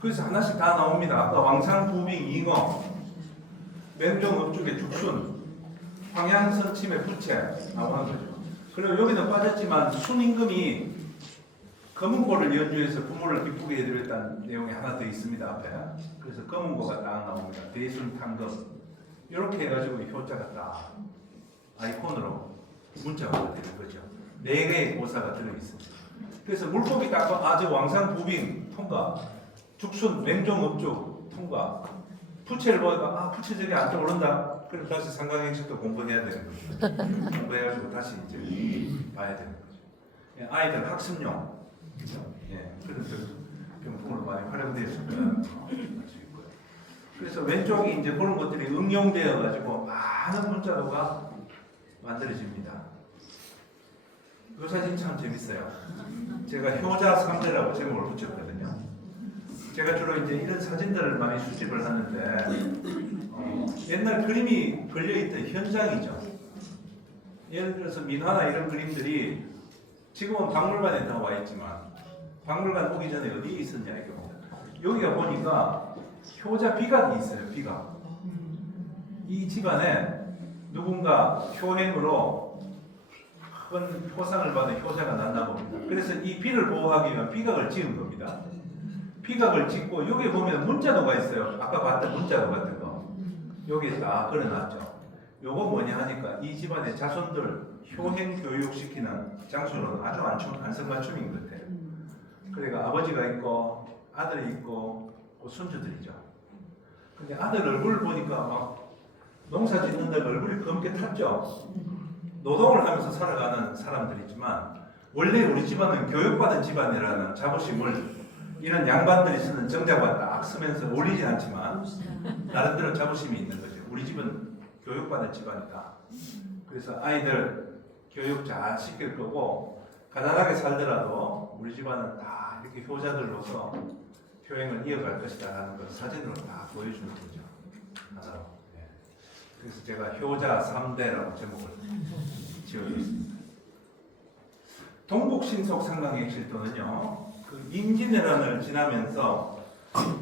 그래서 하나씩 다 나옵니다. 아까 왕상, 부빙, 잉어, 맹종읍죽의 죽순, 황향선침의 부채 나오는 거죠. 그리고 여기는 빠졌지만 순임금이 검은고를 연주해서 부모를 기쁘게 해드렸다는 내용이 하나 더 있습니다. 앞에. 그래서 검은고가 딱 나옵니다. 대순탕금 이렇게 해가지고 효자가 딱 아이콘으로 문자가 되는 거죠. 4개의 고사가 들어있습니다. 그래서 물고기 딱 저 왕상 부빙 통과, 죽순 맹종읍죽 통과, 부채를 보니까 부채 저기 안 떠오른다. 그럼 다시 삼강행시도 공부해야 되는 거죠. 공부해가지고 다시 이제 봐야 되는 거죠. 아이들 학습용. 그렇죠? 예, 그런 병풍으로 많이 활용되었을 거라는 알수 있고요. 그래서 왼쪽이 이제 그런 것들이 응용되어 가지고 많은 문자로가 만들어집니다. 이 사진 참 재밌어요. 제가 효자 3대라고 제목을 붙였거든요. 제가 주로 이제 이런 사진들을 많이 수집을 하는데 옛날 그림이 걸려있던 현장이죠. 예를 들어서 민화나 이런 그림들이 지금은 박물관에 다 와 있지만 박물관 오기 전에 어디에 있었냐 이거. 여기가 보니까 효자 비각이 있어요. 비각. 이 집안에 누군가 효행으로 큰 표상을 받은 효자가 났나 봅니다. 그래서 이 비를 보호하기 위한 비각을 지은 겁니다. 비각을 짓고 여기 보면 문자도가 있어요. 아까 봤던 문자도 같은 거. 여기에 다 그려놨죠. 요거 뭐냐 하니까 이 집안의 자손들 효행 교육시키는 장소는 아주 안성맞춤인 것 같아요. 그러니까 아버지가 있고 아들이 있고 손주들이죠. 근데 아들 얼굴을 보니까 막 농사 짓는데 얼굴이 검게 탔죠. 노동을 하면서 살아가는 사람들이지만 원래 우리 집안은 교육받은 집안이라는 자부심을 이런 양반들이 쓰는 정자가 딱 쓰면서 올리지 않지만 나름대로 자부심이 있는 거죠. 우리 집은 교육받은 집안이다. 그래서 아이들 교육 잘 시킬 거고 가난하게 살더라도 우리 집안은 다 이렇게 효자들로서 효행을 이어갈 것이다 하는 걸 사진으로 다 보여주는 거죠. 하나로. 그래서 제가 효자 3대라고 제목을 지어줬습니다. 동국신속 상강행실도는요, 그 임진왜란을 지나면서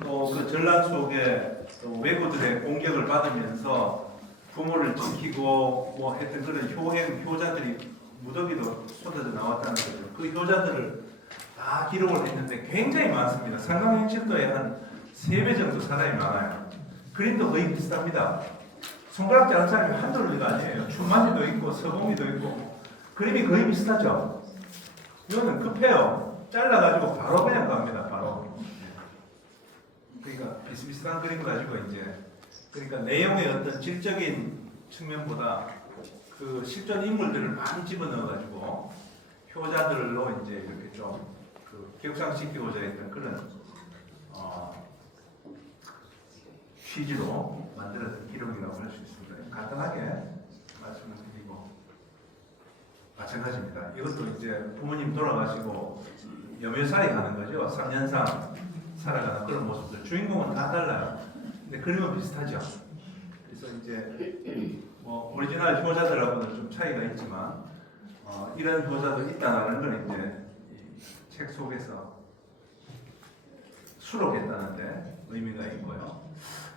또 그 전란 속에 또 왜구들의 공격을 받으면서 부모를 지키고 뭐 했던 그런 효자들이 무더기도 쏟아져 나왔다는 거죠. 그 효자들을 다 기록을 했는데 굉장히 많습니다. 상강행실도에 한 3배 정도 사람이 많아요. 그림도 거의 비슷합니다. 손가락 자른 사람이 한둘이가 아니에요. 춘만이도 있고 서봉이도 있고 그림이 거의 비슷하죠. 이거는 급해요. 잘라가지고 바로 그냥 갑니다. 바로. 그러니까 비슷비슷한 그림 가지고 이제 그러니까 내용의 어떤 질적인 측면보다 그 실존 인물들을 많이 집어넣어가지고 효자들로 이제 이렇게 좀 그 격상시키고자 했던 그런 취지로 만들어진 기록이라고 할 수 있습니다. 간단하게 말씀을 드리고 마찬가지입니다. 이것도 이제 부모님 돌아가시고 여묘사이 하는 거죠. 3년상 살아가는 그런 모습들. 주인공은 다 달라요. 근데 그림은 비슷하죠. 그래서 이제 뭐 오리지널 효자들하고는 좀 차이가 있지만 이런 효자도 있다는 걸 이제 이 책 속에서 수록했다는데 의미가 있고요.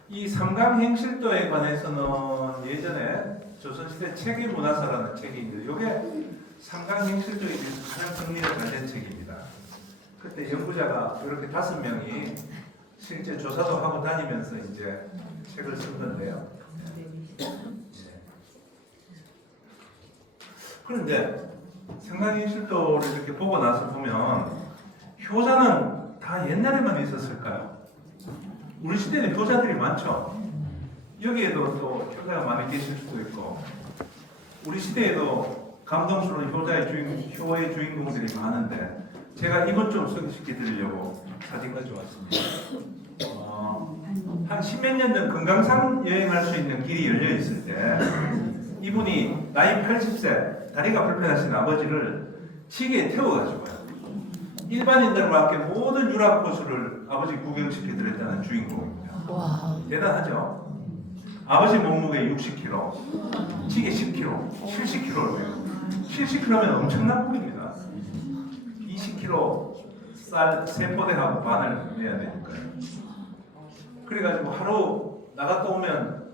이 삼강행실도에 관해서는 예전에 조선시대 체계문화사라는 책이 있는데 이게 삼강행실도에 대해서 가장 정리가 잘 된 책입니다. 그때 연구자가 이렇게 5명이 실제 조사도 하고 다니면서 이제 책을 쓴 건데요. 그런데 삼강행실도를 이렇게 보고 나서 보면 효자는 다 옛날에만 있었을까요? 우리 시대에는 효자들이 많죠. 여기에도 또 효자가 많이 계실 수도 있고 우리 시대에도 감동스러운 효의 주인공들이 많은데 제가 이것 좀 소개시켜 드리려고 사진 가져왔습니다. 한 10몇 년 전 금강산 여행할 수 있는 길이 열려 있을 때 이분이 나이 80세 다리가 불편하신 아버지를 지게에 태워가지고요. 일반인들과 함께 모든 유람 코스를 아버지 구경시켜 드렸다는 주인공입니다. 와. 대단하죠? 아버지 몸무게 60kg, 지게 10kg, 70kg예요. 70kg면 엄청난 무게입니다. 20kg 쌀 3포대하고 반을 내야 되니까요. 그래가지고 하루 나갔다 오면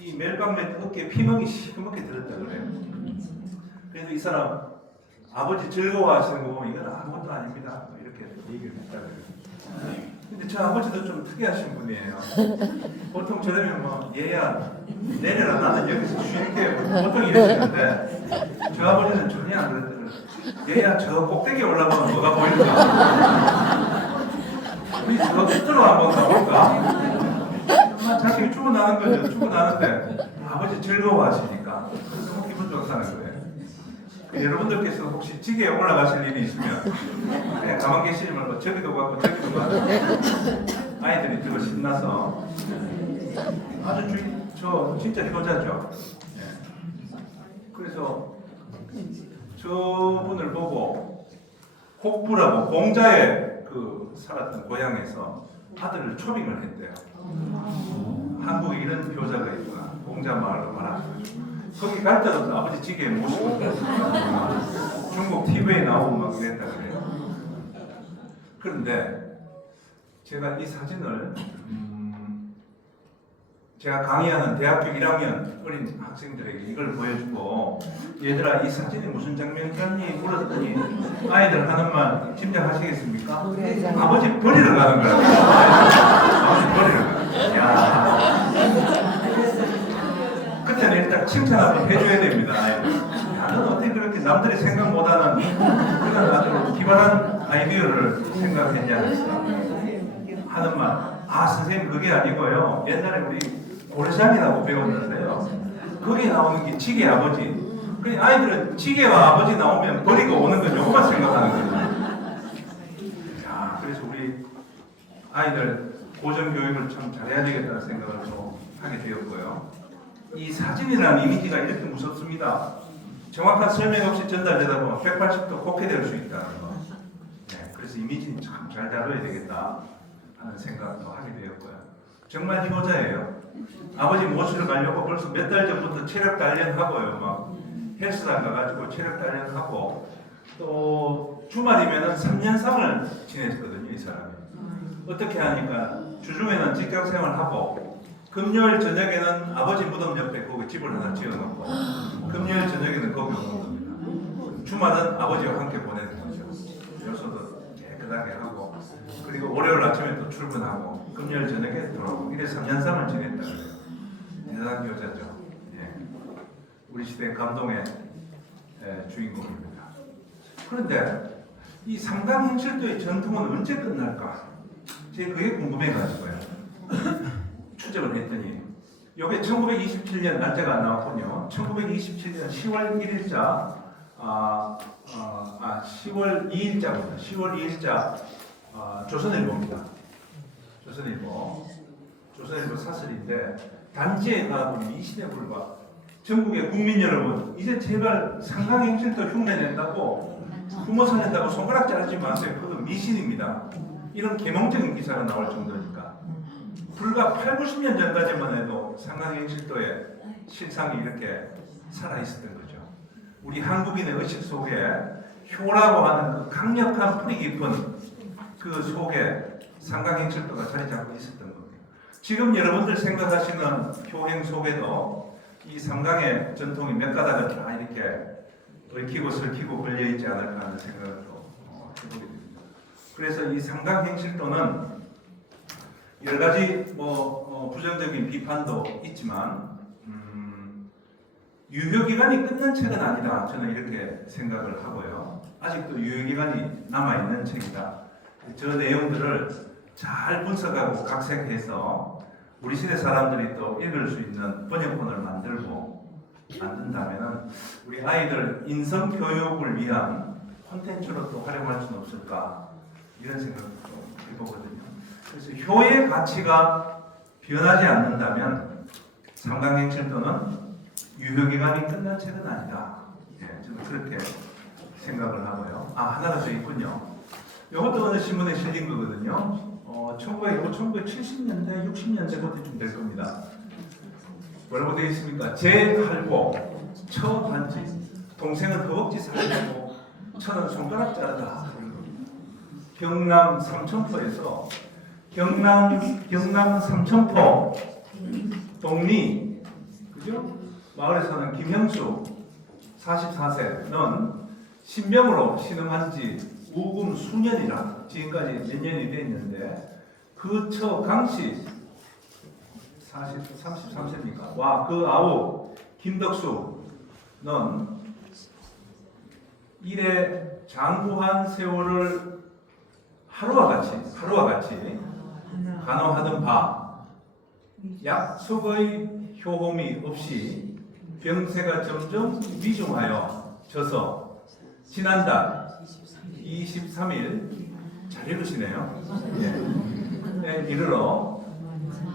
이 멜빵맨 어깨에 피멍이 시커멓게 들었다 그래요. 그래서 이 사람 아버지 즐거워하시는 거 보면 이건 아무것도 아닙니다. 이렇게 얘기를 했다 그래요. 근데 저 아버지도 좀 특이하신 분이에요. 보통 저러면 뭐 얘야 내려라 나는 여기서 쉴게 보통 이러시는데 저 아버지는 전혀 안 그랬더니 얘야 저 꼭대기에 올라가면 뭐가 보일까? 우리 저 끝으로 한번 가볼까? 정말 자식이 죽어나는 거죠. 죽어나는데 아버지 즐거워하시니까 너무 기분 좋다는 거예요. 여러분들께서 혹시 지게에 올라가실 일이 있으면 그냥 가만 계시지 말고 저기도 가고 저기도 가고 아이들이 들어 신나서 아주 저 진짜 효자죠. 네. 그래서 저분을 보고 혹부라고 공자의 그 살았던 고향에서 아들을 초빙을 했대요. 한국에 이런 효자가 있구나. 공자 마을로 말하셔가지고 거기 갈 때도 아버지 지게에 모시고 중국 TV에 나오고 막 이랬다 그래요. 그런데 제가 이 사진을 제가 강의하는 대학교 1학년 어린 학생들에게 이걸 보여주고 얘들아 이 사진이 무슨 장면이었니 물었더니 아이들 하는 말 짐작하시겠습니까? 아버지 버리러 가는 거라고. 아버지 버리러 가는 거야. 야. 그때는 일단 칭찬 한번 해줘야 됩니다. 야, 넌 어떻게 그렇게 남들이 생각 못하는 그런 아주 기발한 아이디어를 생각했냐 하는 말. 아 선생님 그게 아니고요. 옛날에 우리 고래장이라고 배웠는데요. 거기에 나오는 게 지게 아버지. 그냥 아이들은 지게와 아버지 나오면 버리고 오는 건 요것만 생각하는 거예요. 야, 그래서 우리 아이들 고전 교육을 참 잘해야 되겠다는 생각을 좀 하게 되었고요. 이 사진이라는 이미지가 이렇게 무섭습니다. 정확한 설명 없이 전달되다 보면 180도 곱게 될 수 있다는 거. 네, 그래서 이미지는 참 잘 다뤄야 되겠다 하는 생각도 하게 되었고요. 정말 효자예요. 아버지 모시러 가려고 벌써 몇 달 전부터 체력 단련하고요. 막 헬스장 가가지고 체력 단련하고 또 주말이면은 3년상을 지냈거든요. 이 사람이. 어떻게 하니까 주중에는 직장 생활하고 금요일 저녁에는 아버지 무덤 옆에 거기 집을 하나 지어놓고 금요일 저녁에는 거기 오는 겁니다. 주말은 아버지와 함께 보내는 거죠. 요소도 깨끗하게 하고 그리고 월요일 아침에 또 출근하고 금요일 저녁에 돌아오고 이래 3년상을 지냈다 그래요. 대단한 여자죠. 예. 우리 시대 감동의 주인공입니다. 그런데 이 상강행실도의 전통은 언제 끝날까? 제가 그게 궁금해가지고요. 추적을 했더니 이게 1927년 날짜가 안 나왔군요. 1927년 10월 1일자 10월 2일자입니다. 10월 2일자 조선일보입니다. 조선일보 사설인데 단지에 가보면 이신의 불과 전국의 국민 여러분 이제 제발 상강행실도 흉내낸다고 부모 살린다고 손가락 자르지 마세요. 그건 미신입니다. 이런 계몽적인 기사가 나올 정도니까 불과 8, 90년 전까지만 해도 상강행실도의 실상이 이렇게 살아있었던 거죠. 우리 한국인의 의식 속에 효라고 하는 그 강력한 뿌리 깊은 그 속에 상강행실도가 자리 잡고 있었던 겁니다. 지금 여러분들 생각하시는 효행 속에도 이 상강의 전통이 몇 가닥은 다 이렇게 얽히고 설키고 걸려있지 않을까 하는 생각을 또 해보게 됩니다. 그래서 이 상강행실도는 여러 가지 부정적인 비판도 있지만 유효기간이 끝난 책은 아니다. 저는 이렇게 생각을 하고요. 아직도 유효기간이 남아있는 책이다. 저 내용들을 잘 분석하고 각색해서 우리 시대 사람들이 또 읽을 수 있는 번역본을 만든다면 우리 아이들 인성 교육을 위한 콘텐츠로 또 활용할 수는 없을까 이런 생각을 좀 해보거든요. 그래서 효의 가치가 변하지 않는다면 상강행실도는 유효기간이 끝난 책은 아니다. 예, 저는 그렇게 생각을 하고요. 하나가 더 있군요. 이것도 어느 신문에 실린 거거든요. 1970년대, 60년대부터 될 겁니다. 뭐라고 되어 있습니까? 제8고 처 반지 동생은 허벅지 살리고 처는 손가락 자르다. 경남 삼천포에서 경남 삼천포 동리 그죠? 마을에 사는 김형수 44세는 신병으로 신음한 지 우금 수년이라 지금까지 몇 년이 됐는데 그 처 강씨 33세입니까? 와, 그 아우 김덕수는 이래 장구한 세월을 하루와 같이 간호하던 바 약속의 효험이 없이 병세가 점점 위중하여 져서 지난달 23일 잘 읽으시네요. 이르러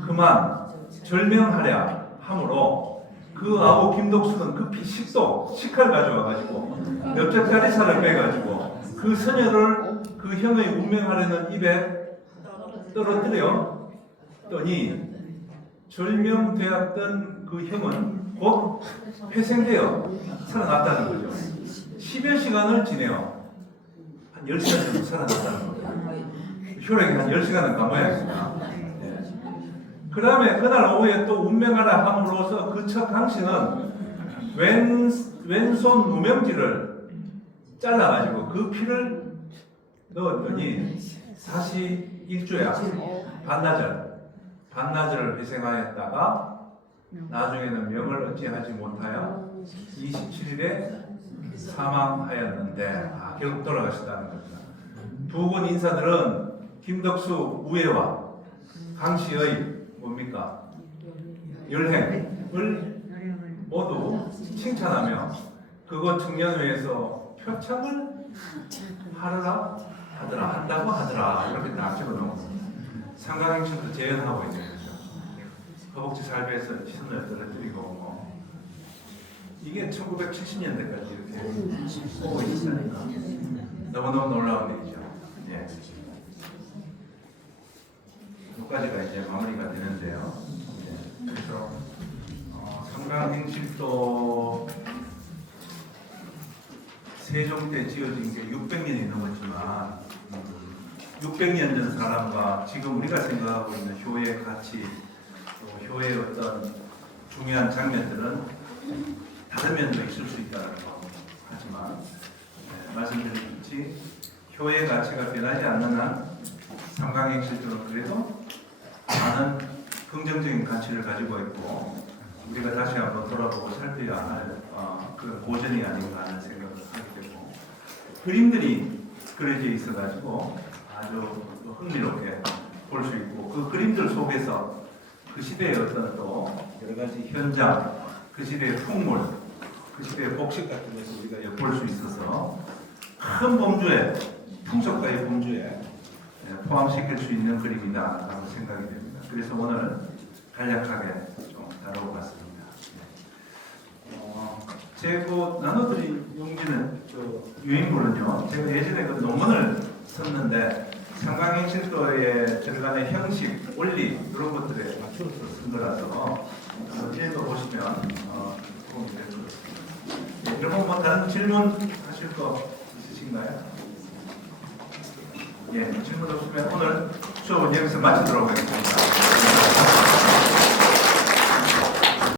그만 절명하랴 하므로 그 아우 김독수는 급히 식칼 가져와가지고 엽적다리 살을 빼가지고 그 처녀를 그 형의 운명하려는 입에 떨어뜨렸더니 절명되었던 그 형은 곧 회생되어 살아났다는 거죠. 10여 시간을 지내요. 한 10시간 정도 살아났다는 거죠. 효력이 한 10시간은 가모양이니까. 그 다음에 그날 오후에 또 운명하라 함으로써 그 첫 강씨는 왼손 무명지를 잘라가지고 그 피를 넣었더니 사시 일주야 반나절을 회생하였다가 나중에는 명을 어찌하지 못하여 27일에 사망하였는데 결국 돌아가셨다는 겁니다. 두 분 인사들은 김덕수 우애와 강씨의 뭡니까? 열행을 모두 칭찬하며 그곳 청년회에서 표창을 하더라 한다고 하더라 이렇게 딱 집어넣었어요. 삼강행실도 재현하고 있는 거죠. 허벅지 살배에서 손을 떨어뜨리고 뭐 이게 1970년대까지 이렇게 오고 있으니까 너무너무 놀라운 일이죠. 예. 여기까지가 이제 마무리가 되는데요. 예. 그래서 삼강행실도 세종 때 지어진 게 600년이 넘었지만 600년 전 사람과 지금 우리가 생각하고 있는 효의 가치, 또 효의 어떤 중요한 장면들은 다른 면도 있을 수 있다는 거 하지만 말씀드렸듯이 효의 가치가 변하지 않는 한 삼강행실들은 그래도 많은 긍정적인 가치를 가지고 있고 우리가 다시 한번 돌아보고 살펴야 할 그런 고전이 아닌가 하는 생각을 하게 되고 그림들이 그려져 있어가지고 아주 흥미롭게 볼 수 있고 그 그림들 속에서 그 시대의 어떤 또 여러 가지 현장, 그 시대의 풍물, 그 시대의 복식 같은 것을 우리가 엿볼 수 있어서 큰 범주에 풍속가의 범주에 포함시킬 수 있는 그림이다라고 생각이 됩니다. 그래서 오늘은 간략하게 좀 다뤄봤습니다. 제가 나눠드린 용기는 유인물은요. 제가 예전에 그 논문을 썼는데 삼강행실도에 들어가는 형식, 원리 이런 것들에 맞춰서 쓴 거라서 읽어보시면 도움이 될 것 같습니다. 네, 그러면 뭐 다른 질문 하실 거 있으신가요? 예, 질문 없으면 오늘 수업은 여기서 마치도록 하겠습니다.